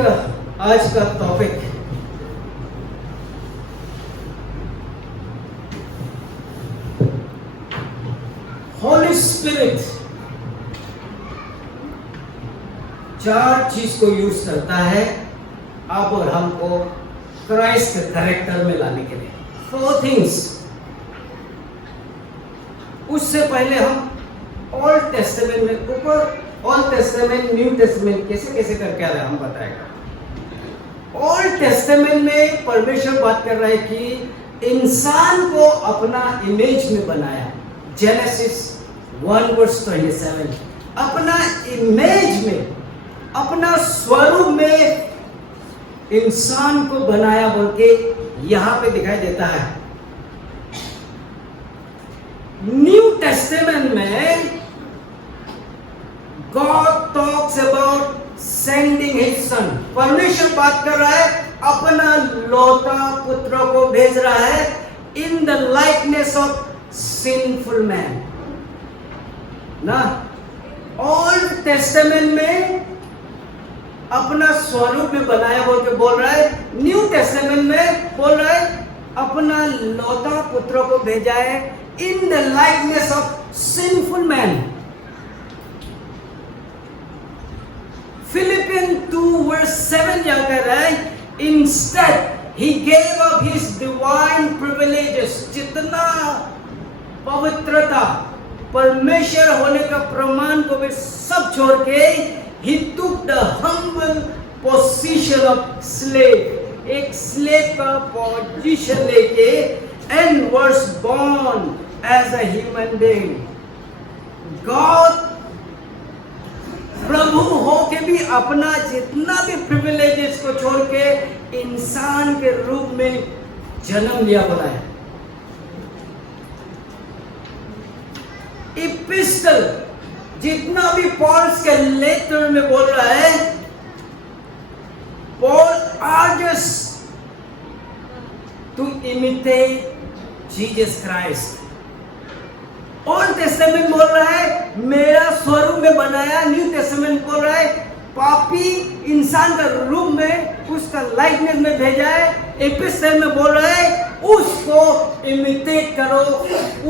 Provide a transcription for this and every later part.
आज का topic Holi spirit 4 चीज को यूज करता है आप और हमको क्राइस्ट के कैरेक्टर में लाने के लिए। 4 थिंग्स। उससे पहले हम ओल्ड टेस्टामेंट में ऊपर ओल्ड टेस्टामेंट न्यू टेस्टामेंट कैसे कैसे करके आ रहा है हम बताएगा। ओल्ड टेस्टामेंट में परमेश्वर बात कर रहा है कि इंसान को अपना इमेज में बनाया। जेनेसिस 1:27 अपना इमेज में अपना स्वरूप में इंसान को बनाया बोल के यहां पे दिखाई देता है। न्यू टेस्टामेंट में God talks about sending his son। परमेश्वर बात कर रहा है अपना लौता पुत्र को भेज रहा है in the likeness of sinful man ना। ओल्ड टेस्टामेंट में अपना स्वरूप में बनाया बोल के बोल रहा है, न्यू टेस्टामेंट में बोल रहा है अपना लौता पुत्र को भेजा है in the likeness of sinful man। Philippians 2:7 जाकर है instead he gave up his divine privileges। जितना पवित्रता परमेश्वर होने का प्रमाण को भी सब छोड़ के he took the humble position of slave। एक स्लेव का पोजीशन लेके and was born as a human being। God प्रभु हो के भी अपना जितना भी प्रिविलेजेस को छोड़ के इंसान के रूप में जन्म लिया बोला है। इपिस्टल जितना भी पॉल्स के लेटर में बोल रहा है, Paul urges to imitate Jesus Christ। Old testament बोल रहा है मेरा स्वरूप में बनाया, न्यू टेस्टामेंट बोल रहा है पापी इंसान का रूप में उसका लाइकनेस में भेजा है। एपिस्टल में बोल रहा है उसको इमिटेट करो,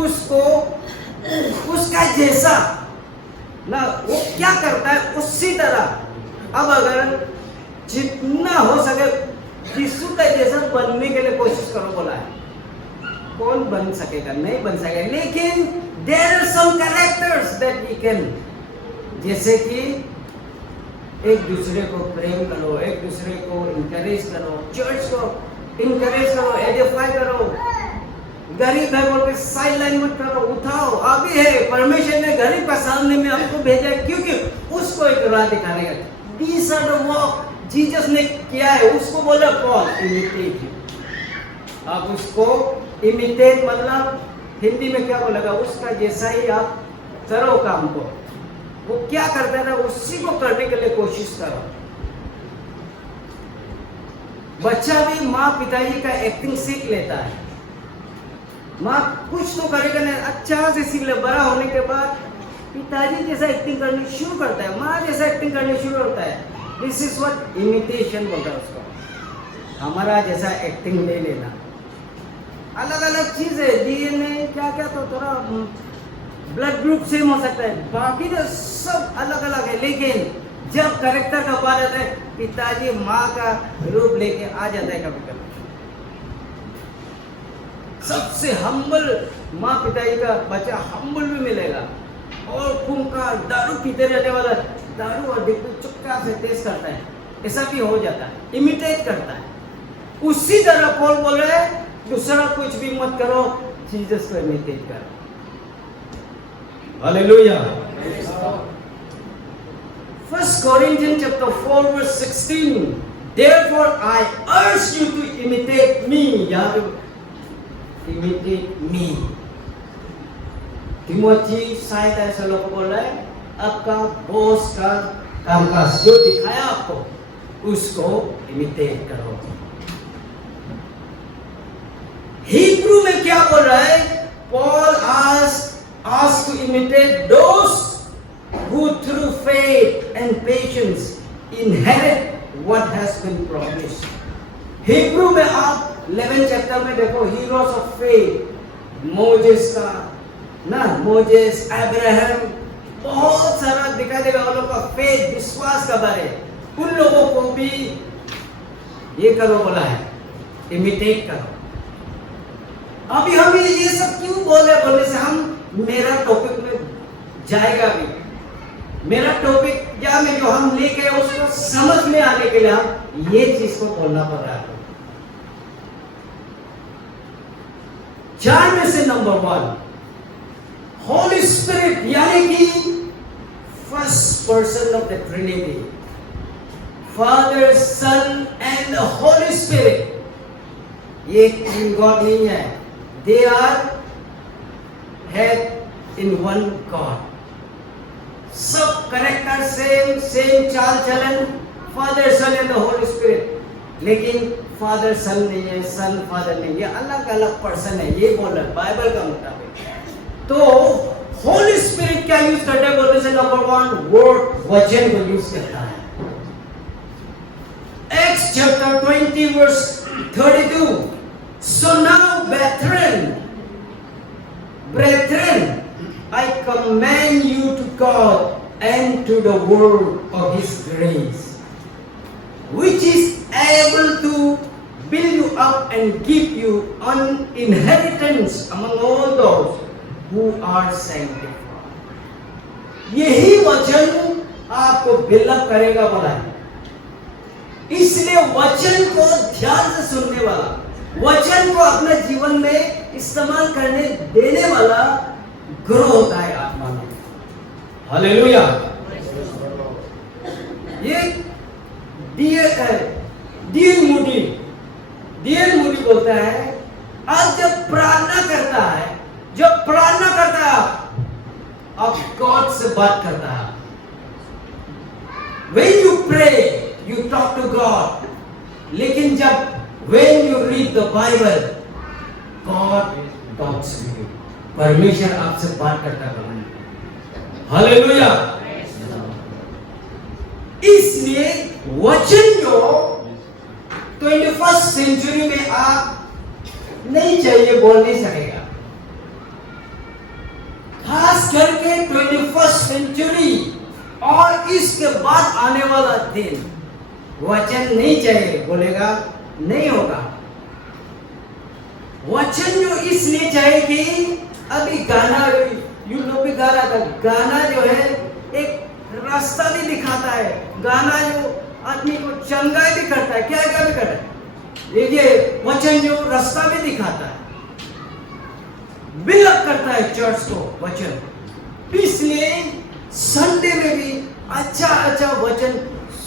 उसको उसका जैसा ना वो क्या करता है उसी तरह। अब अगर जितना हो सके यीशु का जैसा बनने के लिए कोशिश करो बोला है। कौन बन सकेगा? नहीं बन सकेगा, लेकिन there are some characters that we can, जैसे कि एक दूसरे को प्रेम करो, एक दूसरे को इंकरेज करो, चर्च को इंकरेज करो, एडिफाई करो। गरीब है बोल के साइड लाइन मत करो, उठाओ। अभी है परमेश्वर ने गरीब का सामने में आपको भेजा है क्योंकि उसको एक राह दिखाने का। These are the work Jesus ने किया है, उसको बोला पॉल इमिटेट। आप उसको इमिटेट मतलब हिंदी में क्या बोलेगा, उसका जैसा ही आप करो काम को। वो क्या करता था उसी को करने के लिए कोशिश करो। बच्चा भी माँ पिताजी का एक्टिंग सीख लेता है। माँ कुछ तो करेगा नहीं, अच्छा से सीख ले। बड़ा होने के बाद पिताजी जैसा एक्टिंग करनी शुरू करता है, माँ जैसा एक्टिंग करनी शुरू होता है। दिस इज व्हाट इमिटेशन बोलता है उसको। हमारा जैसा एक्टिंग ले लेना। अलग अलग चीज है, डीएनए क्या क्या तो थोड़ा ब्लड ग्रुप सेम हो सकता है, बाकी तो सब अलग अलग है। लेकिन जब कैरेक्टर का बात आता है पिताजी माँ का रूप लेके आ जाता है कभी कभी। सबसे हम्बल माँ पिताजी का बच्चा हम्बल भी मिलेगा। और खूंखार दारू पीते रहने वाला दारू और बिल्कुल चुपचाप से टेस्ट करता है, ऐसा भी हो जाता है, इमिटेट करता है। उसी तरह पॉल बोल रहे हैं दूसरा कुछ भी मत करो, जीसस को इमिटेट करो। Hallelujah. 1 Corinthians chapter 4:16 Therefore I urge you to imitate me। यहाँ पे imitate me। तिमोथी शायद ऐसा लोग बोल रहा है आपका बॉस का कामकाज जो दिखाया आपको उसको इमिटेट करो। हिब्रू में क्या बोल रहा है? Paul asked us to imitate those who through faith and patience inherit what has been promised. Hebrew में आप 11 चैप्टर में देखो, हीरोज ऑफ फेथ, मोजेस का ना, मोजेस, अब्राहम, बहुत सारा दिखाई देगा उन लोगों का फेथ, विश्वास का बारे। उन लोगों को भी ये करो बोला है, इमिटेट करो। अभी हम ये सब क्यों बोले, बोलने से हम मेरा टॉपिक में जाएगा भी। मेरा टॉपिक या में जो हम लेके उसको समझ में आने के लिए हम ये चीज को बोलना पड़ रहा है। चार में से नंबर 1, होली स्पिरिट, यानी कि first person of the trinity, father, son and the holy spirit. ये तीन गॉड नहीं है, they are head in one God. सब करेक्टर सेम चाल चलन, father, son and the holy spirit. लेकिन फादर सन नहीं है, सन फादर नहीं है, अलग अलग पर्सन है, ये बोल रहा है बाइबल का मुताबिक। तो होली स्पिरिट क्या यूज करता है बोलने से नंबर 1, वर्ड, वचन को यूज करता है। Acts chapter 20 verse 32. So now, brethren, I commend you to God and to the word of His grace, which is able to build you up and give you an inheritance among all those who are sanctified. यही वचन आपको buildup करेगा बोला है। इसलिए वचन को ध्यान से सुनने वाला, वचन को अपने जीवन में इस्तेमाल करने देने वाला ग्रो होता है आत्मा में। हालेलुया। ये डीएल मूडी बोलता है, आज जब प्रार्थना करता है, आप गॉड से बात करता है। When you pray, you talk to God. लेकिन जब when you read the Bible, God talks to you. परमेश्वर आपसे बात करता है। हालेलुया। इसलिए वचन जो 21st सेंचुरी में आप नहीं चाहिए, बोल नहीं सकेगा। खास करके 21st सेंचुरी और इसके बाद आने वाला दिन, वचन नहीं चाहिए बोलेगा, नहीं होगा। वचन जो इसलिए चाहिए कि अभी गाना, यू लोग भी गा रहा था, गाना जो है एक रास्ता भी दिखाता है, गाना जो आदमी को चंगाई भी करता है, क्या क्या भी करता है। ये वचन जो रास्ता भी दिखाता है, बिल्डअप करता है चर्च को वचन। इसलिए संडे में भी अच्छा वचन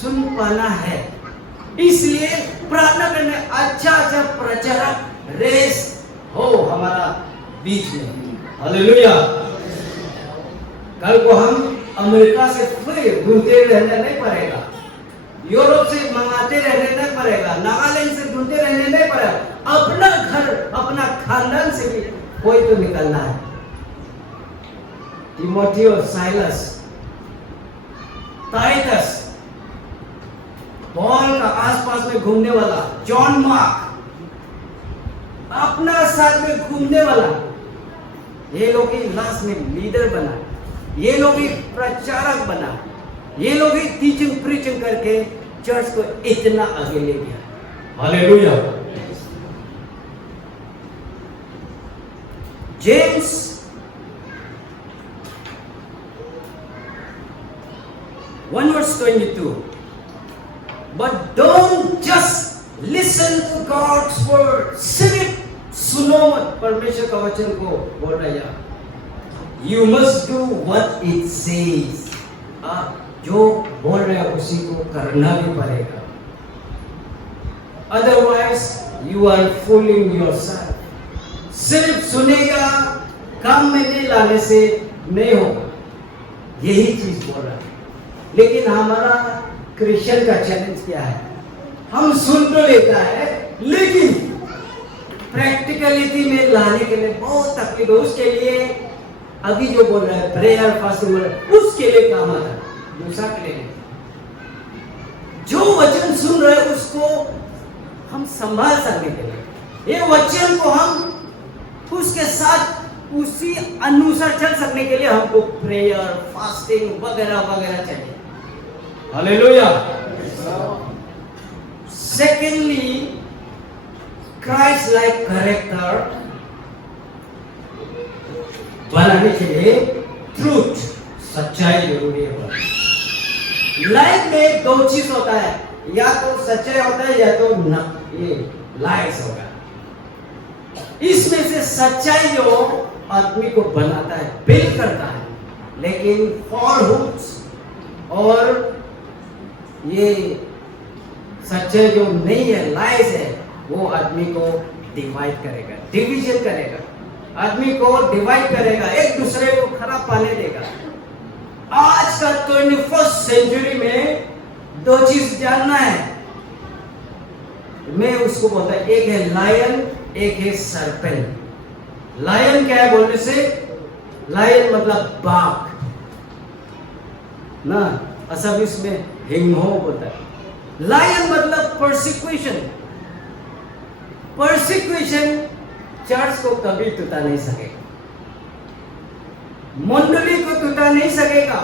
सुन पाना है। इसलिए प्रार्थना करने अच्छा प्रचारक रेस हो हमारा बीच में। हालेलुया। कल को हम अमेरिका से फिर ढूंढते रहने नहीं पड़ेगा, यूरोप से मंगाते रहने नहीं पड़ेगा, नागालैंड से ढूंढते रहने नहीं पड़ेगा। अपना घर, अपना खानदान से भी कोई तो निकलना है। तिमोथियो, साइलस, टाइटस, पॉल का आसपास में घूमने वाला, जॉन मार्क अपना साथ में घूमने वाला, ये लोग ही लास्ट में लीडर बना, ये लोग ही प्रचारक बना, ये लोग ही टीचिंग प्रीचिंग करके चर्च को इतना आगे ले गया। Hallelujah. James 1:22, but don't just listen to God's word, सिर्फ सुनो मत परमेश्वर का वचन को बोल रहा है। You must do what it says. आप जो बोल रहे हैं उसी को करना भी पड़ेगा। Otherwise you are fooling yourself. सिर्फ सुनेगा, काम में नहीं लाने से नहीं होगा, यही चीज बोल रहा है। लेकिन हमारा क्रिश्चियन का चैलेंज क्या है? हम सुन तो लेता है, लेकिन प्रैक्टिकलिटी में लाने के लिए बहुत तकलीफ है। उसके लिए अभी जो बोल रहा है प्रेयर फास्टिंग, उसके लिए काम आता है, दूसरा के लिए। जो वचन सुन रहे हैं उसको हम संभाल सकने के लिए, ये वचन को हम उसके साथ उसी अनुसार चल सकने के लिए हमको प्रेयर, फास्टिंग वगैरह वगैरह चाहिए। Hallelujah. Secondly, Christ like character बनाने के लिए ट्रूथ, सच्चाई जरूरी है। लाइफ में दो चीज होता है, या तो सच्चाई होता है या तो ये लाइस होगा। इसमें से सच्चाई जो आदमी को बनाता है, बिल्ड करता है, लेकिन फॉलहुड्स और ये सच्चाई जो नहीं है, लाइस है, वो आदमी को डिवाइड करेगा, डिवीजन करेगा, आदमी को डिवाइड करेगा, एक दूसरे को खराब पाने देगा। आज का 21st सेंचुरी में दो चीज जानना है, मैं उसको बोलता है, एक है लायन, एक है सरपेंट। लायन क्या है बोलने से, लायन मतलब बाघ ना, असब इसमें हिंगो बोलता है। लायन मतलब परसिक्यूशन। परसिक्यूशन चर्च को कभी टूटा नहीं सकेगा, मंडली को टूटा नहीं सकेगा,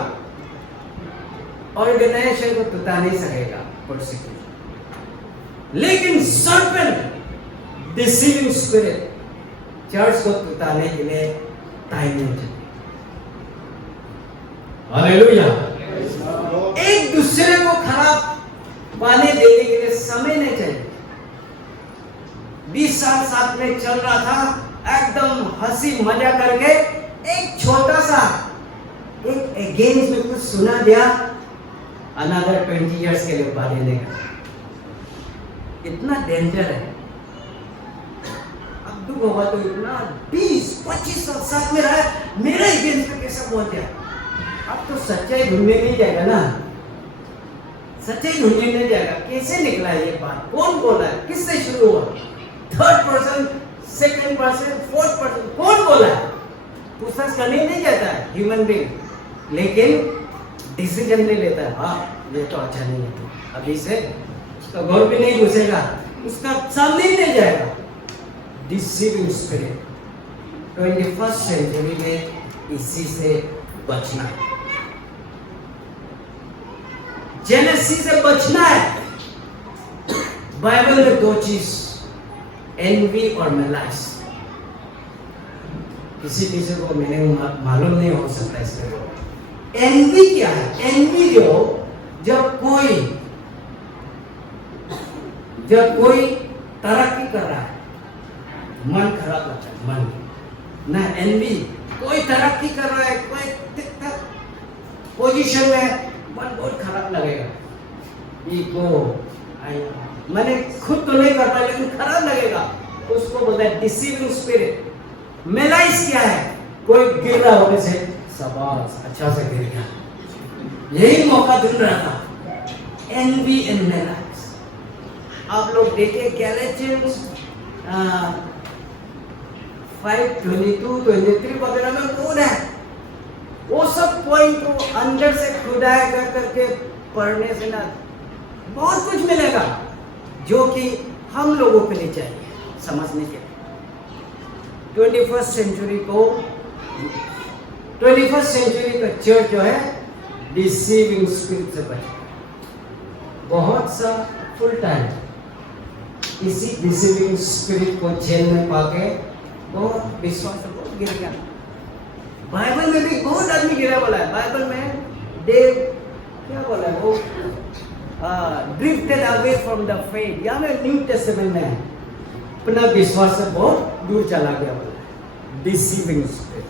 ऑर्गेनाइजेशन को टूटा नहीं सकेगा परसिक्यूशन। लेकिन सर्पेंट, डिसीविंग स्पिरिट, चर्च को टूटाने के लिए टाइम नहीं चाहिए। हालेलुया। एक दूसरे को खराब पाने देने के लिए समय नहीं चाहिए। 20 साल साथ में चल रहा था, एकदम हंसी मजा करके एक छोटा सा एक अगेंस्ट में कुछ सुना दिया, अनदर 20 इयर्स के लिए बांधे देगा। इतना डेंजर है। अब दुख होगा तो इतना 20-25 साल साथ में रहा, मेरे अगेंस्ट में कैसा बोल दिया। अब तो सच्चाई ढूंढने नहीं जाएगा ना, सच्चाई ढूंढने नहीं जाएगा। कैसे निकला ये बात, कौन बोला है, किससे शुरू हुआ, third person, second person, fourth person, कौन बोला है, पूछताछ करने नहीं जाता है ह्यूमन बीइंग, लेकिन डिसीजन ले लेता है। हाँ ये तो अच्छा नहीं है, अभी से उसका घर भी नहीं घुसेगा, उसका सामने ही नहीं जाएगा। डिसीविंग स्पिरिट 21st सेंचुरी में इसी से बचना है, जेलसी से बचना है। बाइबल में दो चीज, एनवी और मेलाइस। किसी को मैंने मालूम नहीं हो सकता इसमें। एनवी क्या है? एनवी जो जब कोई तरक्की कर रहा है, मन खराब लगता है, मन ना। एनवी, कोई तरक्की कर रहा है, कोई पोजीशन में, मन बहुत खराब लगेगा। ईगो, मैंने खुद तो नहीं करता लेकिन खराब लगेगा, उसको बोलते हैं डिसीविंग स्पिरिट। मेलाइस क्या है? कोई गिर रहा होने से शाबाश, अच्छा से गिर गया, यही मौका ढूंढ रहा था। Envy and malice. आप लोग देखिए गैलेटियंस 5:22-23 वगैरह में कौन है, वो सब पॉइंट को अंदर से खुदाई करके पढ़ने से ना बहुत कुछ मिलेगा, जो कि हम लोगों के लिए चाहिए समझने के लिए। 21st सेंचुरी का चर्च जो है डिसीविंग स्पिरिट से बचे। बहुत सा फुल टाइम इसी डिसीविंग स्पिरिट को जेल में पाके बहुत विश्वास से बहुत गिर गया। बाइबल में भी बहुत आदमी गिरा बोला है। बाइबल में देव क्या बोला है, वो drifted away from the faith, या में न्यू टेस्टामेंट में अपना विश्वास से बहुत दूर चला गया बोला है, डिसीविंग स्पिरिट।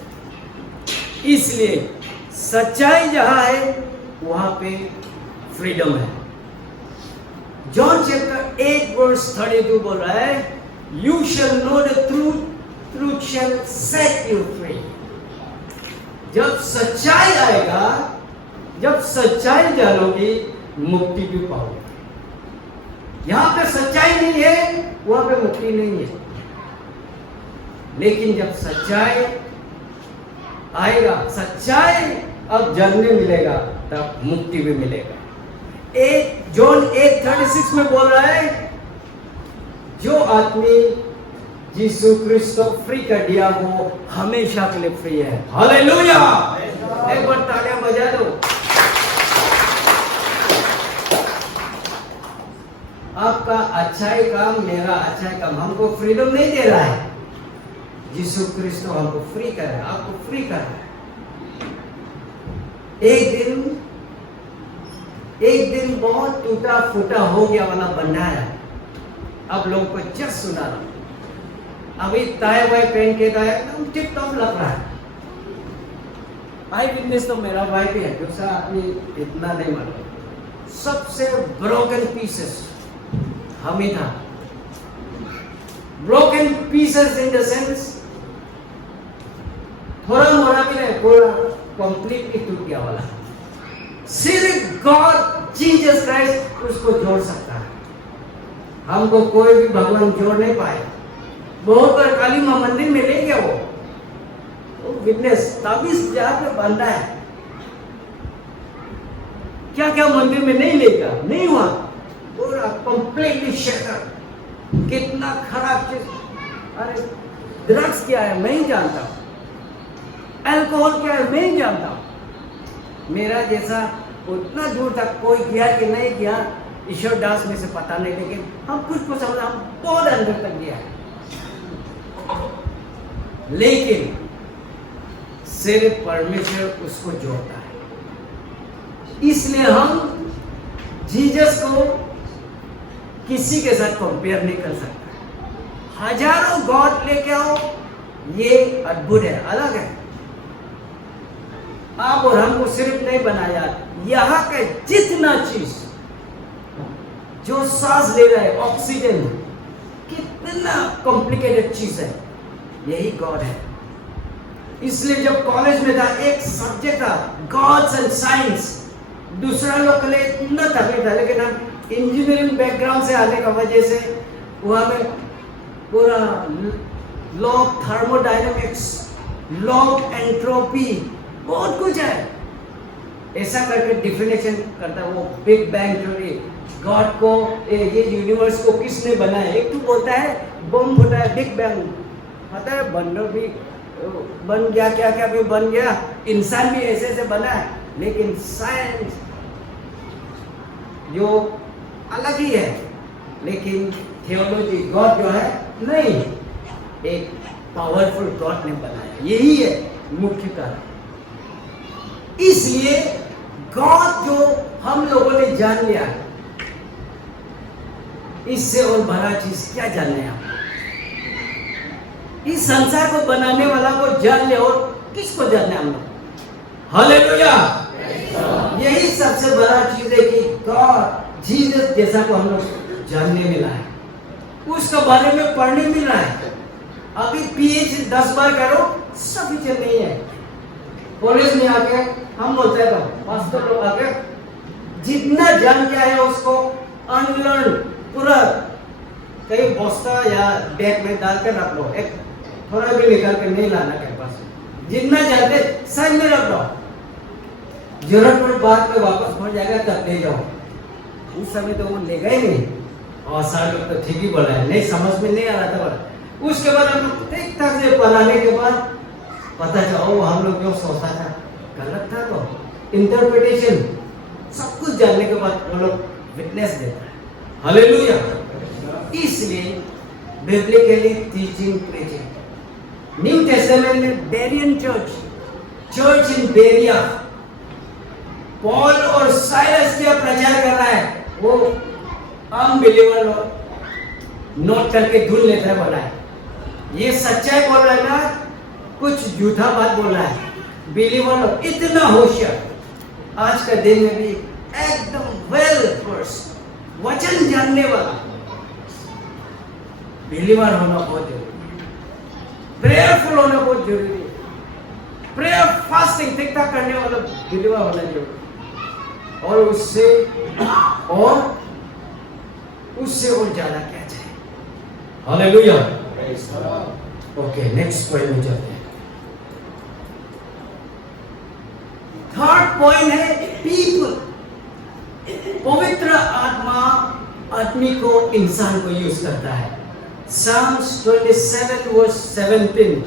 इसलिए सच्चाई जहां है वहां पे फ्रीडम है। जॉन चैप्टर 8:32 बोल रहा है, you shall know the truth, truth shall set you free. जब सच्चाई आएगा, जब सच्चाई जानोगी, मुक्ति भी पाओगे। यहां पे सच्चाई नहीं है, वहां पे मुक्ति नहीं है। लेकिन जब सच्चाई आएगा, सच्चाई अब जानने मिलेगा, तब मुक्ति भी मिलेगा। एक जॉन 8:36 में बोल रहा है, जो आदमी यीशु क्रिस्त फ्री कर दिया वो हमेशा के लिए फ्री है। हालेलुया! एक बार तालियां बजा दो। आपका अच्छाई काम, मेरा अच्छाई काम हमको फ्रीडम नहीं दे रहा है। यीशु क्रिस्त हमको फ्री कर रहा है, आपको फ्री कर रहा है। एक दिन बहुत टूटा फूटा हो गया वाला बनना है। अब लोगों को जस्ट सुना रहा हूं, अभी टाई वाई पहन के एकदम टिप टॉप लग रहा है। आई विटनेस तो मेरा भाई भी है, दूसरा आदमी इतना नहीं मालूम। सबसे ब्रोकन पीसेस हम ही था। Broken pieces in the sense थोड़ा मोड़ा भी नहीं, पूरा कंप्लीटली टूट गया वाला। सिर्फ गॉड जीसस क्राइस्ट उसको जोड़ सकता है। हमको कोई भी भगवान जोड़ नहीं पाए। बहुत बार काली मां मंदिर में ले गया वो विटनेस ताबीज जहां पे बांधा है, क्या क्या मंदिर में नहीं लेगा, नहीं हुआ, पूरा कंप्लीटली शटर। कितना खराब चीज। अरे ड्रग्स क्या है मैं ही जानता हूं, अल्कोहल क्या है मैं ही जानता हूं। मेरा जैसा उतना दूर तक कोई किया कि नहीं किया ईश्वर दास में से पता नहीं, लेकिन हम कुछ को समझ, हम बहुत अंदर तक गया है। लेकिन सिर्फ परमेश्वर उसको जोड़ता है। इसलिए हम जीसस को किसी के साथ कंपेयर नहीं कर सकते। हजारों गॉड लेके आओ, ये अद्भुत है, अलग है। आप और हमको सिर्फ नहीं बनाया, यहाँ का जितना चीज जो सांस ले रहा है, ऑक्सीजन, कितना कॉम्प्लिकेटेड चीज है, यही गॉड है। इसलिए जब कॉलेज में था एक सब्जेक्ट था गॉड्स एंड साइंस, दूसरा लोग के लिए इतना तकलीफ था, लेकिन हम इंजीनियरिंग बैकग्राउंड से आने का वजह से वहां में पूरा law of thermodynamics, law of entropy, बहुत कुछ है। ऐसा करके डिफिनेशन करता है वो बिग बैंग थ्योरी। गॉड को, ये यूनिवर्स को किसने बनाया? एक तो बोलता है बम फटा है, बिग बैंग, पता है बंदर भी बन गया, क्या क्या भी बन गया, इंसान भी ऐसे ऐसे बना है। लेकिन साइंस जो अलग ही है, लेकिन थियोलॉजी गॉड जो है नहीं, एक पावरफुल गॉड ने बनाया, यही है मुख्य कारण। इसलिए गॉड जो हम लोगों ने जान लिया, इससे और बड़ा चीज क्या जानने हैं आप? इस संसार को बनाने वाला को जान ले, और किसको जानने हम लोग? हालेलुया! यही सबसे बड़ा चीज है कि गॉड जीसस जैसा को हम लोग जानने मिला है, उसके बारे में पढ़ने मिल रहा है। अभी पीएचडी 10 बार करो सफिशिएंट नहीं है। कॉलेज में आके हम बोलते हैं तो मास्टर लोग आके जितना जान के आए उसको अनलर्न पूरा कहीं बस्ता या बैग में डाल कर रख लो, एक थोड़ा भी निकाल कर नहीं लाना के पास। जितना जानते साइड में रख लो, जरूरत पड़े बाद में वापस पहुंच जाएगा तब ले जाओ। उस समय तो वो लेगा ही नहीं, और सारे लोग तो ठीक ही बोला है, नहीं समझ में नहीं आ रहा था बोला। उसके बाद हम लोग ठीक ठाक से बनाने के बाद पता चला हम लोग जो सोचा था गलत था। तो इंटरप्रिटेशन सब कुछ जानने के बाद वो लोग विटनेस देता है। हालेलुया! इसलिए biblically teaching preaching, New Testament में Berean church in Berea, Paul और साइलस क्या प्रचार कर रहा है, वो अनबिलीवर नोट करके ढूंढ लेता है, बोला है ये सच्चाई बोल रहा है ना, कुछ झूठा बात बोल रहा है। बिलीवर इतना होशियार, आज का दिन में भी एकदम वेल वर्स, वचन जानने वाला बिलीवर होना बहुत जरूरी है। प्रेयरफुल होना बहुत जरूरी है। प्रेयर फास्टिंग ठीक ठाक करने वाला बिलीवर होना जरूरी है। और उससे और ज्यादा क्या चाहिए? हालेलुया! ओके, नेक्स्ट पॉइंट में चलते हैं। थर्ड पॉइंट है पीपल, पवित्र आदमी को, इंसान को यूज करता है। Psalms 27 verse 17,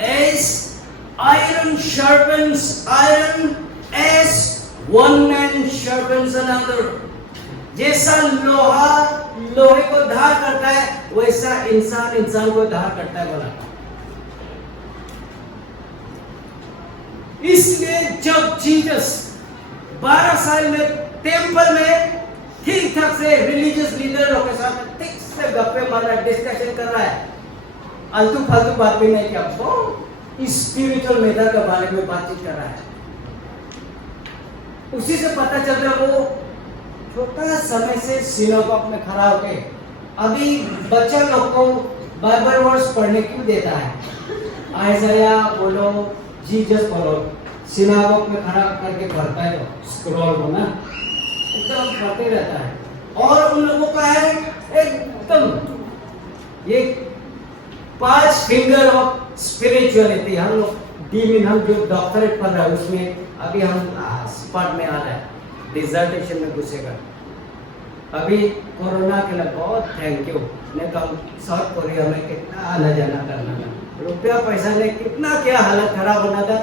as iron sharpens iron, as one man sharpens another, जैसा लोहा लोहे को धार करता है, वैसा इंसान इंसान को धार करता है बोला। इसलिए जब जीसस 12 साल में टेम्पल में ठीक ठाक से रिलीजियस लीडरों के साथ ठीक से गप्पे मार रहा है, डिस्कशन कर रहा है, आलतू फालतू बात भी नहीं किया, वो स्पिरिचुअल मेथड के बारे में बातचीत कर रहा है। उसी से पता चल रहा है वो छोटा समय से सिनेगोग में खड़ा होके अभी बच्चा लोग को बाइबल वर्स पढ़ने क्यों देता है? आइज़ाया बोलो, जीसस बोलो, सिनेगोग में खड़ा करके पढ़ता है तो स्क्रॉल को ना एकदम पढ़ते रहता है। और उन लोगों का है एकदम ये 5 फिंगर ऑफ स्पिरिचुअलिटी। हम लोग डीमिन, हम जो डॉक्टरेट पढ़ रहे हैं उसमें अभी हम स्पॉट में आ रहा है, डिजर्टेशन में घुसेगा। अभी कोरोना के लिए बहुत थैंक यू, नहीं तो हम साउथ कोरिया में कितना आना जाना करना था, रुपया पैसा ने कितना क्या हालत खराब होना था।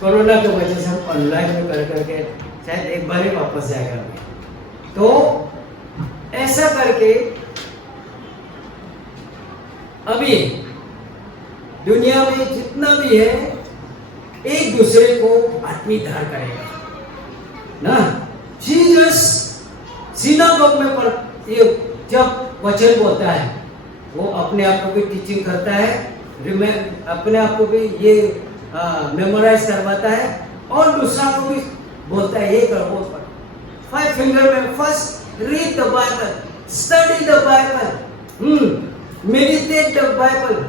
कोरोना की वजह से हम ऑनलाइन में कर करके शायद एक बार ही वापस जाएगा। तो ऐसा करके अभी दुनिया में जितना भी है एक दूसरे को आदमी धार करेगा ना। जीसस सिनेगोग में पर ये जब वचन बोलता है वो अपने आप को भी टीचिंग करता है, अपने आप को भी ये मेमोराइज करवाता है और दूसरा को भी बोलता है ये करो वो करो। 5 फिंगर में first read the Bible, study the Bible, meditate the Bible,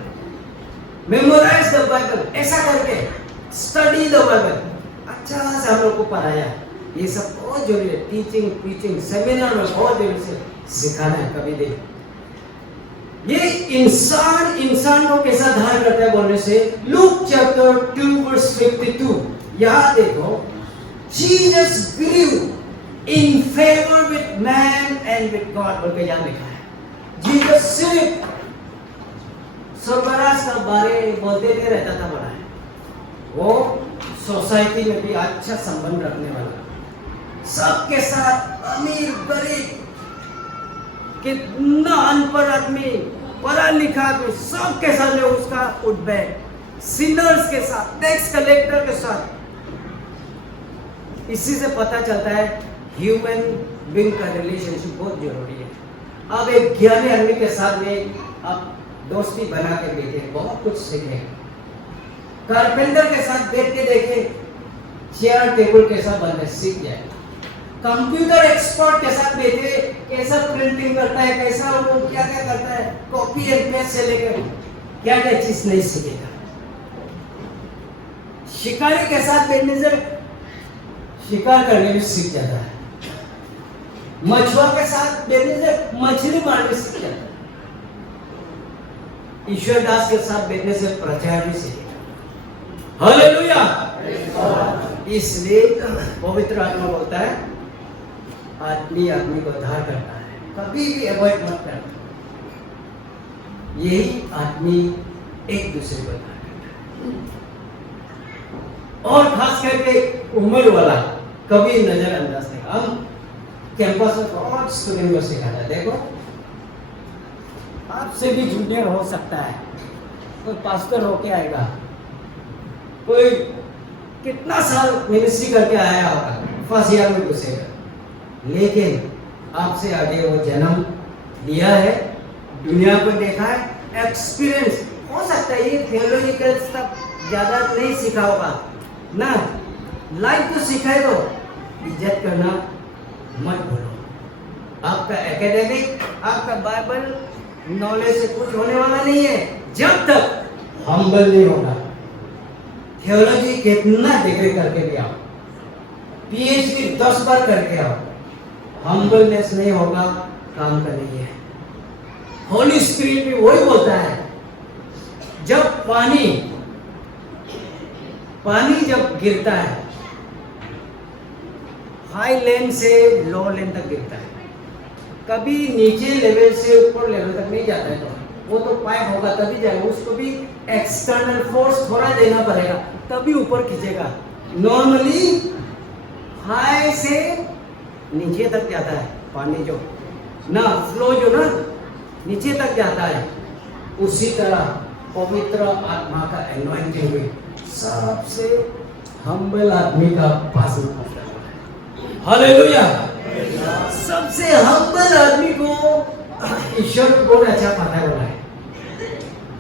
memorise the Bible, ऐसा करके स्टडी द बाइबल अच्छा से हम लोग को पढ़ाया। ये सब बहुत जरूरी है, टीचिंग प्रीचिंग सेमिनार में बहुत जरूरी से सिखाना है। कभी देख ये इंसान को कैसा धार करता है बोलने से, लूक चैप्टर 2 वर्स 52 यहां देखो, Jesus grew in favour with man and with God बोल के यहां लिखा है। जीसस सिर्फ स्वर्गराज का बारे बोलते नहीं रहता था बड़ा है, वो सोसाइटी में भी अच्छा संबंध रखने वाला, सबके साथ, अमीर गरीब, कितना अनपढ़ आदमी, पढ़ा लिखा आदमी, सबके साथ में उसका उठबैठ, सिनर्स के साथ, टैक्स कलेक्टर के साथ। इसी से पता चलता है ह्यूमन बीइंग का रिलेशनशिप बहुत जरूरी है। अब एक ज्ञानी आदमी के साथ में आप दोस्ती बना के देखे, बहुत कुछ सीखे। कारपेंटर के साथ बैठ के देखे, चेयर टेबल कैसा बनना सीख जाए। कंप्यूटर एक्सपर्ट के साथ बैठे, कैसा प्रिंटिंग करता है, कैसा वो क्या क्या करता है, कॉपी एंड पेस्ट से लेकर क्या क्या चीज नहीं सीखेगा। शिकारी के साथ बैठने से शिकार करने में सीख जाता है। मछुआ के साथ बैठने से मछली मारने सीख जाता है। ईश्वर दास के साथ बैठने से प्रचार भी सीखेगा। हालेलुया। इसलिए पवित्र आत्मा बोलता है आदमी आदमी को धार करता है, कभी भी अवॉइड मत करना। यही आदमी एक दूसरे को धार करता है। और खास करके उम्र वाला कभी नजरअंदाज नहीं। हम कैंपस में बहुत स्टूडेंट को सिखाता है, देखो आपसे भी जूनियर हो सकता है, कोई पास्टर होके आएगा, कोई कितना साल मिनिस्ट्री करके आया होगा, फर्स्ट ईयर में घुसेगा, लेकिन आपसे आगे वो जन्म लिया है, दुनिया को देखा है, एक्सपीरियंस हो सकता है। ये थियोलॉजिकल सब ज्यादा नहीं सीखा होगा ना, लाइफ तो सिखाए दो। इज्जत करना मत भूलो। आपका एकेडमिक, आपका बाइबल नॉलेज से कुछ होने वाला नहीं है जब तक हम्बल नहीं होगा। थियोलॉजी कितना डिग्री करके भी आओ, पीएचडी 10 बार करके आओ, हम्बलनेस नहीं होगा, काम का नहीं है। होली स्पिरिट भी वही बोलता है, जब पानी जब गिरता है, हाई लेन से लो लेन तक गिरता है, कभी नीचे लेवल से ऊपर लेवल तक नहीं जाता है। तो वो तो पाइप होगा तभी जाएगा, उसको भी एक्सटर्नल फोर्स थोड़ा देना पड़ेगा तभी ऊपर खींचेगा। नॉर्मली हाई से नीचे तक जाता है पानी, जो ना फ्लो जो ना नीचे तक जाता है। उसी तरह पवित्र आत्मा का एनॉइंटिंग में सबसे हम्बल आदमी का पास में पहुंचता है। हालेलुया। सबसे हम्बल आदमी को ईश्वर को बहुत अच्छा पता है।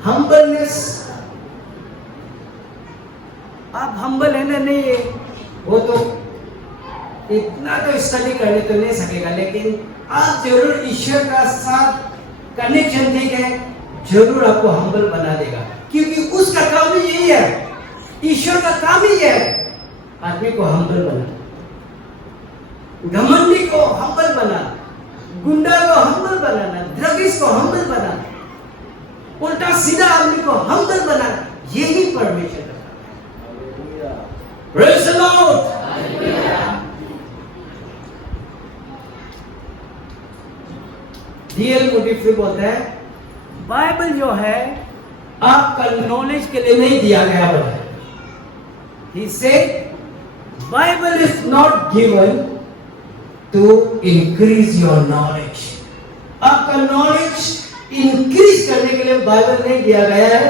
हम्बलनेस, आप हम्बल है ना नहीं है, वो तो इतना तो स्टडी करने तो नहीं सकेगा, लेकिन आप जरूर ईश्वर का साथ कनेक्शन ठीक है, जरूर आपको हम्बल बना देगा, क्योंकि उसका काम ही यही है। ईश्वर का काम ही है आदमी को हम्बल बनाना, घमंडी को हम्बल बनाना, गुंडा को हम्बल बनाना, ड्रगिस्ट को हम्बल बनाना, उल्टा सीधा आदमी को हम्बल बनाना, यही परमेश्वर का काम है। Praise the Lord. डीएल मोटी बोलता है बाइबल जो है आपका नॉलेज के लिए नहीं दिया गया है। He said Bible is not given to increase your knowledge. आपका नॉलेज इंक्रीज करने के लिए बाइबल नहीं दिया गया है,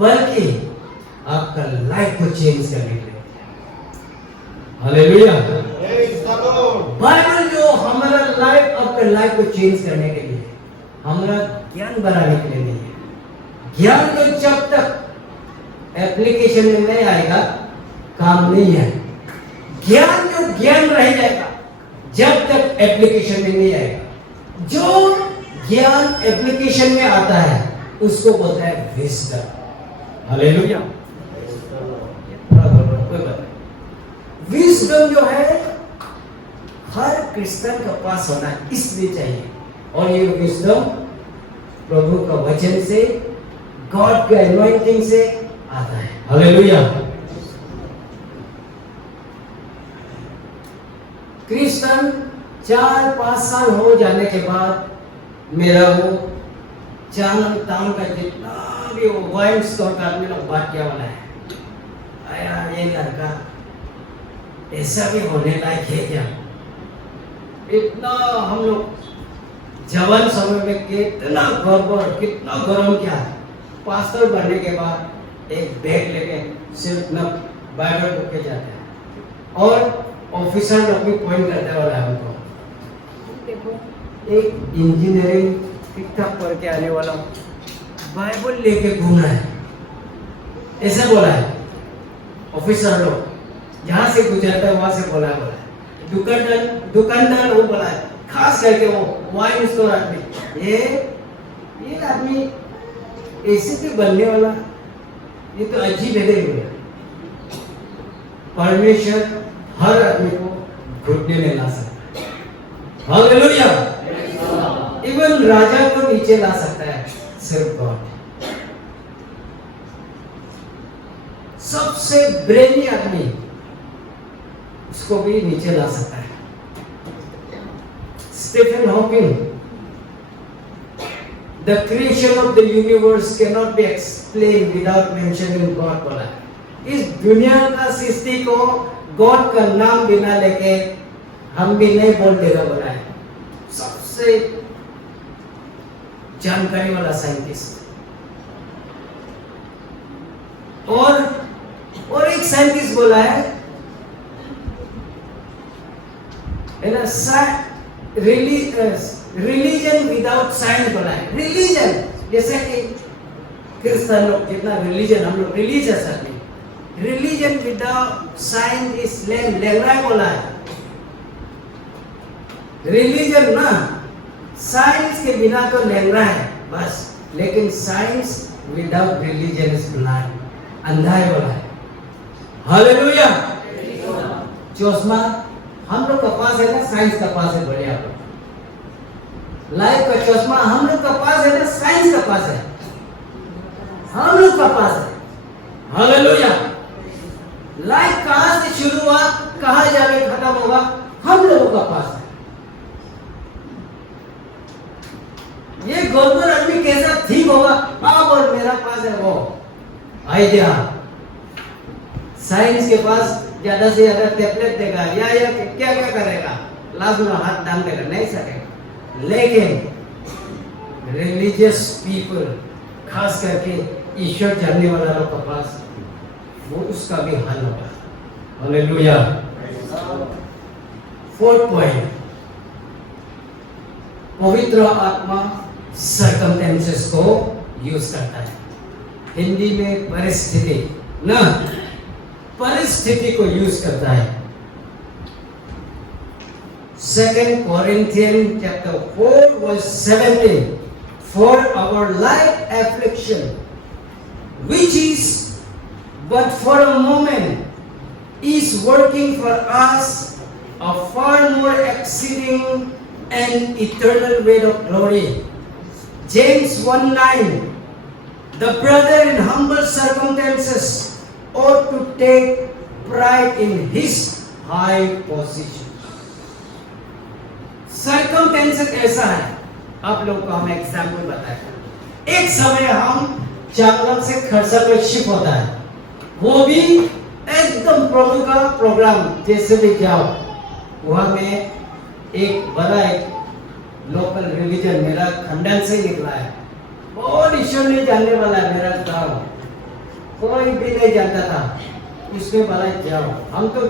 बल्कि आपका लाइफ को चेंज करने के लिए। हालेलुया। बाइबल जो हमारा लाइफ, आपका लाइफ को चेंज करने के लिए, हमारा ज्ञान बढ़ाने के लिए नहीं है। ज्ञान तो जब तक एप्लीकेशन में नहीं आएगा काम नहीं है। ज्ञान जो ज्ञान रह जाएगा जब तक एप्लीकेशन में नहीं आएगा। जो ज्ञान एप्लीकेशन में आता है उसको बोलता है विजडम। हालेलुया। विजडम जो है हर क्रिश्चियन के पास होना इसलिए चाहिए, और ये विजडम प्रभु का वचन से, गॉड के एनॉइंटिंग से आता है। हालेलुया। क्रिश्चियन 4-5 साल हो जाने के बाद मेरा वो चांद ताम का जितना भी वो वाइन स्टोर का आदमी लोग बात किया वाला है, आया ये लड़का ऐसा भी होने लायक है क्या? इतना हम लोग जवान समय में कितना गड़बड़, कितना गरम किया। पास्टर बनने के बाद एक बैग लेके सिर्फ न बाइबल बुक के जाते हैं, और ऑफिसर लोग भी पॉइंट करने वाला है उनको। देखो एक इंजीनियरिंग ठीक ठाक पढ़ के आने वाला बाइबल लेके घूम रहा है, ऐसे बोला है ऑफिसर लोग, जहाँ से गुजरता है वहां से बोला है। दुकानदार वो बोला है, खास करके वो वाइन स्टोर आदमी, ये आदमी ऐसे भी बनने वाला, ये तो अजीब है। परमेश्वर हर आदमी को घुटने में ला सकता है। हालेलुया। इवन राजा को नीचे ला सकता है सिर्फ गॉड। सबसे ब्रेनी आदमी उसको भी नीचे ला सकता है। Stephen Hawking, the creation of the universe cannot be explained without mentioning God बोला है। इस दुनिया का सृष्टि को गॉड का नाम बिना लेके हम भी नहीं बोल देगा बोला है। सबसे जानकारी वाला साइंटिस्ट। और एक साइंटिस्ट बोला है ना, रिलीजन विदाउट साइंस बोला है। रिलीजन जैसे कि क्रिश्चियन लोग जितना रिलीजन, हम लोग रिलीजियस आदमी, रिलीजन विदाउट साइंस इज लेंगरा बोला है। रिलीजन ना साइंस के बिना तो लेंगरा है बस, लेकिन science without religion is blind, अंधा है बोला है। हालेलुया। चश्मा हम लोग का पास है ना, साइंस का पास है, बढ़िया। लाइफ का चश्मा हम लोग का पास है ना, साइंस का पास है, हम लोग का पास है। हालेलुया। लाइफ कहां से शुरू हुआ, कहां जाके खत्म होगा, हम लोगों का पास है। ये गवर्नर आदमी कैसा ठीक होगा, आप और मेरा पास है वो आइडिया। साइंस के पास ज्यादा से ज्यादा टैबलेट देगा या क्या क्या करेगा, लास्ट में हाथ डाल देगा, नहीं सकेगा। लेकिन रिलीजियस पीपल, खास करके ईश्वर जानने वाला लोग के पास वो उसका भी हल होगा। हालेलुया। फोर्थ पॉइंट, पवित्र आत्मा सर्कमस्टेंसेस को यूज करता है। हिंदी में परिस्थिति ना, परिस्थिति को यूज करता है। 2 Corinthians chapter 4 verse 17, for our light affliction, which is but for a moment, is working for us a far more exceeding and eternal weight of glory. James 1:9, the brother in humble circumstances ought to take pride in his high position. Circumstances ऐसा है, आप लोगों को हम example बताएं। एक समय हम चांगलांग से खरसा में शिप होता है, वो भी एकदम प्रभु का प्रोग्राम, जैसे भी जाओ वहां में एक बड़ा एक लोकल रिलीजन मेरा खंडन से निकला है, बहुत ईश्वर नहीं जानने वाला है। मेरा गाँव कोई भी नहीं जानता था, इसमें बोला जाओ। हम तो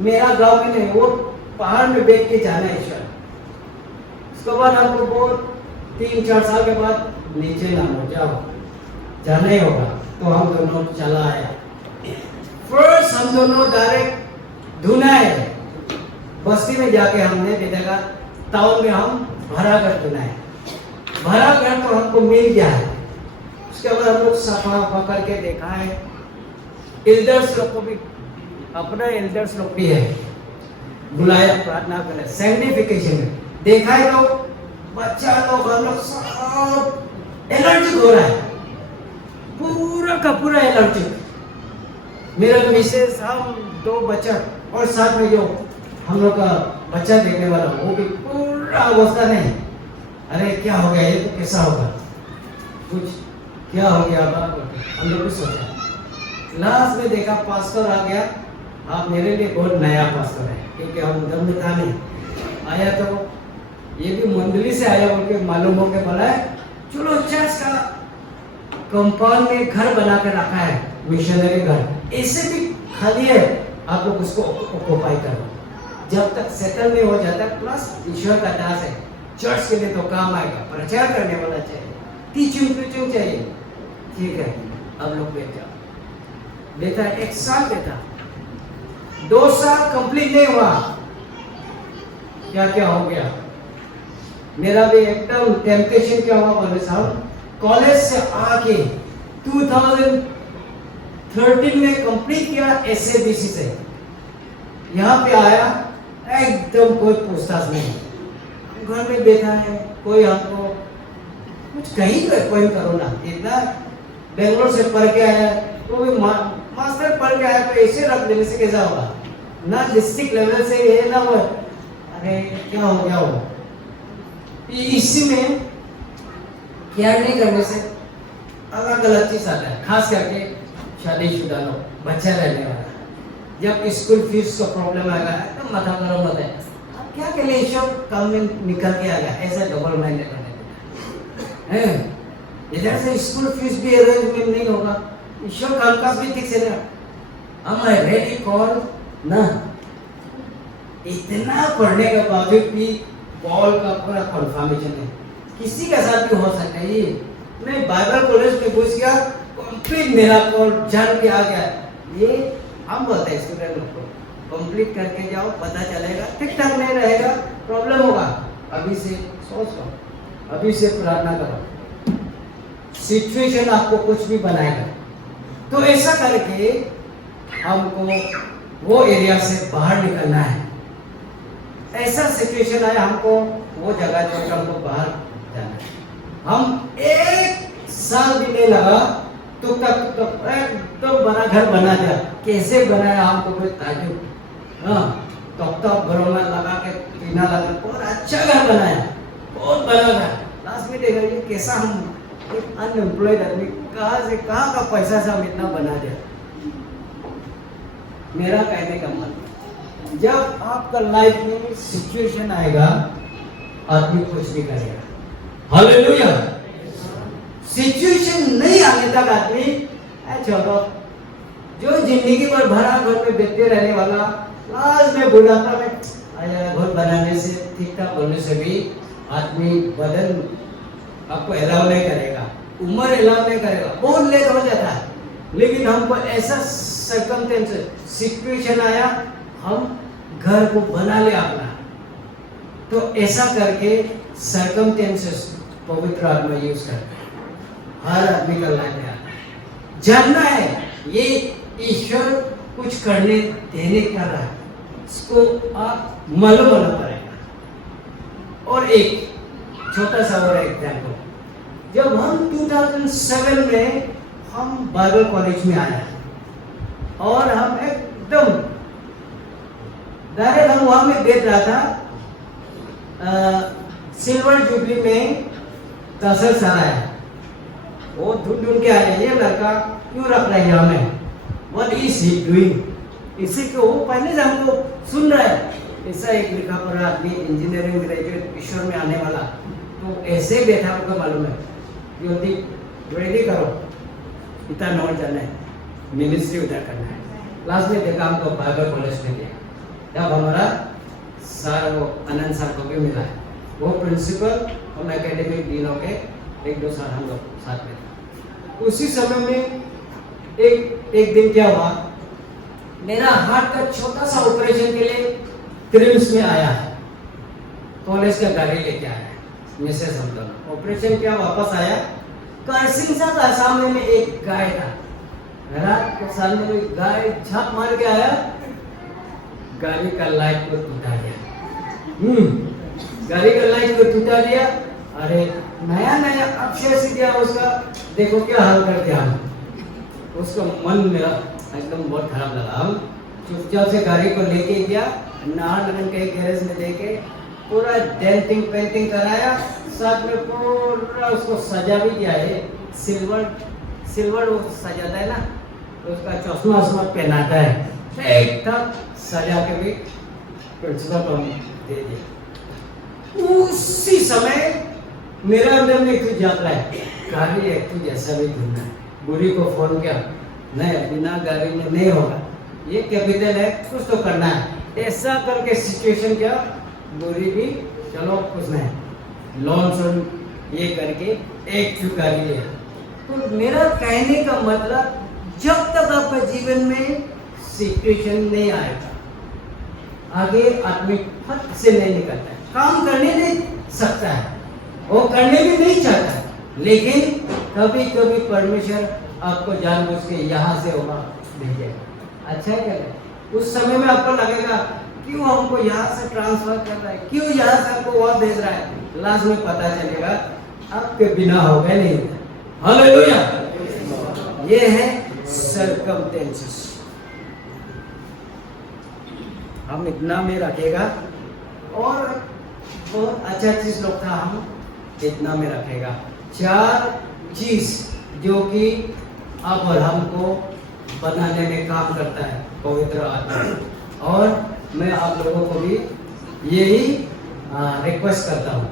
मेरा गांव में नहीं, वो पहाड़ में बैठ के जाना है ईश्वर। उसके बाद हमको बहुत 3-4 साल के बाद नीचे नामो जाओ, जाना ही होगा। तो हम दोनों चला है। फर्स्ट हम दोनों डायरेक्ट धुना है, बस्ती में जाके हमने देखा टाउन में हम भरा घर धुना है। भरा घर तो हमको मिल गया है। उसके बाद हम लोग सफा पकड़ के देखा है, एल्डर्स लोग को भी, अपना एल्डर्स लोग भी है, बुलाया प्रार्थना करे, सैंक्टिफिकेशन में देखा है। तो बच्चा लोग हम लोग सब एलर्जिक हो रहा है, पूरा का पूरा एलर्जिक। मेरा मिसेस, हम 2 बच्चा और साथ में जो हम लोग का बच्चा देखने वाला, वो भी पूरा अवस्था नहीं। अरे क्या हो गया, ये तो कैसा होगा, कुछ क्या हो गया बाप, हम लोग भी सोचा। लास्ट में देखा पास्टर आ गया। आप मेरे लिए बहुत नया पास्टर है, क्योंकि हम उधर में था नहीं। आया तो ये भी मंडली से आया बोल के मालूम हो के बोला है, चलो चर्च का कंपाउंड में घर बना के रखा है, मिशनरी घर, ऐसे भी खाली है, आप लोग उसको ऑक्युपाई करो। जब तक सेटल नहीं हो जाता, प्लस ईश्वर का दास है, चर्च के लिए तो काम आएगा, प्रचार करने वाला चाहिए, टीचिंग चाहिए। ठीक है, अब लोग बैठ जाओ। बेटा 1 साल बेटा, 2 साल कंप्लीट नहीं हुआ, क्या क्या हो गया। मेरा भी एकदम टेम्पटेशन क्या हुआ बोले साहब, कॉलेज से आके 2013 में कंप्लीट किया SABC से, यहाँ पे आया, एकदम कोई पूछताछ नहीं, घर में बैठा है, कोई हमको कुछ कहीं कोई करो ना। इतना बेंगलोर से पढ़ के आया, तो भी मास्टर पढ़ के आया, तो ऐसे रख देने से कैसा होगा ना, डिस्ट्रिक्ट लेवल से ये ना हो। अरे क्या हो गया हो, इसी में केयर नहीं करने से अलग अलग चीज आता है, खास करके शादीशुदा लोग, बच्चा रहने वाला, जब स्कूल फीस का प्रॉब्लम आएगा तो माथा गरम होता है। अब क्या के लिए ईश्वर कल में निकल के आ गया, ऐसा डबल माइंडेड होने हैं। इधर से स्कूल फीस भी अरेंजमेंट नहीं होगा, ईश्वर काम काज भी ठीक से ना। हम रेडी कॉल ना, इतना पढ़ने के बावजूद भी पॉल का पूरा कंफर्मेशन है, किसी के साथ भी हो सकता है। ये मैं बाइबल कॉलेज में घुस गया, कंप्लीट मेरा कॉल जान के आ गया। ये हम बोलते हैं स्टूडेंट लोग को, कंप्लीट करके जाओ, पता चलेगा, ठीक ठाक नहीं रहेगा, प्रॉब्लम होगा। अभी से सोच लो, अभी से प्रार्थना करो, सिचुएशन आपको कुछ भी बनाएगा। तो ऐसा करके हमको वो एरिया से बाहर निकलना है। ऐसा सिचुएशन आया, हमको वो जगह छोड़ हमको बाहर जाना है। हम 1 साल भी नहीं लगा, तो बड़ा घर बना दिया। कैसे बनाया हमको कोई ताजुब। हाँ, तख्ता बरोमा लगा के टीना लगा बहुत अच्छा घर बनाया, बहुत बड़ा था। लास्ट में देखा ये कैसा हम एक अनएम्प्लॉयड आदमी कहाँ का पैसा से हम इतना बना दिया। मेरा कहने का मतलब, जब आपका लाइफ में सिचुएशन आएगा आदमी कुछ नहीं करेगा। हालेलुया। सिचुएशन नहीं आने तक आदमी छोड़ो, जो जिंदगी भर भरा घर में बैठते रहने वाला, लास्ट में बुढ़ापा में घर बनाने से, ठीक ठाक होने से भी आदमी बदन आपको अलाउ नहीं करेगा, उम्र अलाउ नहीं करेगा, बहुत लेट हो जाता है। लेकिन हमको ऐसा सर्कमस्टेंस सिचुएशन आया, हम घर को बना ले अपना, तो ऐसा करके सर्कमस्टेंसेस पवित्र आत्मा यूज करता है, हर आदमी का लाइफ में आता है। जानना है ये ईश्वर कुछ करने देने कर रहा है, इसको आप मालूम होना पड़ेगा। और एक छोटा सा और एग्जाम्पल, जब हम 2007 में हम बाइबल कॉलेज में आए और हम एकदम डायरेक्ट हम वहां में बैठ रहा था, सिल्वर जुबली में तहसील सर आया, वो ढूंढ के आया ये लड़का क्यों रख रहा है यहाँ में, व्हाट इज ही डूइंग। इसी को वो पहले से हमको सुन रहा है, ऐसा एक लिखा पढ़ा आदमी इंजीनियरिंग ग्रेजुएट ईश्वर में आने वाला, तो ऐसे बैठा आपको मालूम है कि रेडी करो, इतना नॉलेज जाना है, मिनिस्ट्री उधर करना है। लास्ट में देखा हमको बाइबल कॉलेज में दिया, जब हमारा सर वो आनंद सर को भी मिला है, वो प्रिंसिपल और एकेडमिक दिनों के 1-2 साल हम लोग साथ में थे। उसी समय में एक दिन क्या हुआ, मेरा हार्ट का छोटा सा ऑपरेशन के लिए क्रिम्स में आया है, कॉलेज का गाड़ी लेके आया है, मिसेस हम दोनों ऑपरेशन किया, वापस आया, करसिंग सा सामने में एक गाय था, रात के सामने में गाय झाप मार के आया, गाड़ी का लाइट को टूटा दिया। गाड़ी का लाइट को टूटा दिया, अरे नया नया अक्षय दिया उसका, देखो क्या हाल कर दिया। उसका मन मेरा एकदम बहुत खराब लगा। हम चुपचाप से गाड़ी को लेके गया, नाहरलगुन के गैरेज में देके पूरा डेंटिंग पेंटिंग कराया, साथ में पूरा उसको सजा भी किया है, सिल्वर वो सजाता है ना, तो उसका चश्मा वश्मा पहनाता है, एकदम सजा के भी प्रिंसिपल को दे दिया। उसी समय मेरा अंदर में कुछ जाता है, गाड़ी एक तो जैसा भी ढूंढना है, बुरी को फोन किया, नहीं बिना गाड़ी में नहीं होगा, ये कैपिटल है, कुछ तो करना है, ऐसा करके सिचुएशन क्या, बुरी भी चलो कुछ नहीं, लोन ये करके एक क्यों गाड़ी लिया। तो मेरा कहने का मतलब, जब तक आपका जीवन में सिचुएशन नहीं आएगा, आगे आदमी फट से नहीं निकलता है, काम करने नहीं सकता है, वो करने भी नहीं चाहता है, लेकिन कभी कभी परमेश्वर आपको जानबूझ के यहाँ से होगा भेजेगा। अच्छा है क्या? उस समय में आपको लगेगा क्यों हमको यहाँ से ट्रांसफर कर रहा है, क्यों यहाँ से आपको वहाँ भेज रहा है, लास्ट में पता चलेगा आपके बिना हो गए नहीं। हालेलुया। ये है सर्कमस्टेंसेस। हम इतना में रखेगा, और बहुत अच्छा चीज लोग था, हम इतना में रखेगा। 4 चीज जो कि अब और हमको बनाने में काम करता है पवित्र आत्मा। और मैं आप लोगों को भी यही रिक्वेस्ट करता हूँ,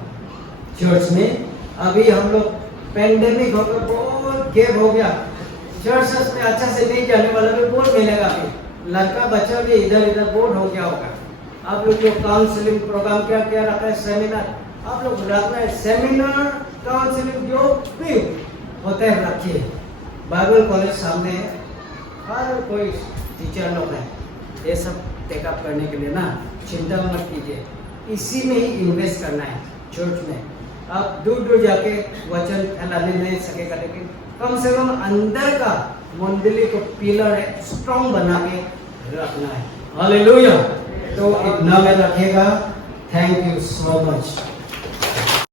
चर्च में अभी हम लोग पेंडेमिक होकर बहुत गैप हो गया, चर्च में अच्छा से नहीं जाने वाला भी बोर मिलेगा, अभी लड़का बच्चा भी इधर इधर बोर हो गया होगा। आप लोग जो काउंसलिंग प्रोग्राम क्या क्या रखा है, सेमिनार आप लोग रखना है, सेमिनार काउंसलिंग जो भी होता है रखिए। बाइबल कॉलेज सामने है, हर कोई टीचर लोग है, ये सब टेकअप करने के लिए ना, चिंता मत कीजिए, इसी में ही इन्वेस्ट करना है चर्च में। आप दूर दूर जाके वचन फैलाने नहीं सकेगा, लेकिन कम से कम अंदर का मंडली को पिलर है स्ट्रॉन्ग बना के रखना है। हालेलुया। तो इतना में रखेगा। Thank you so much.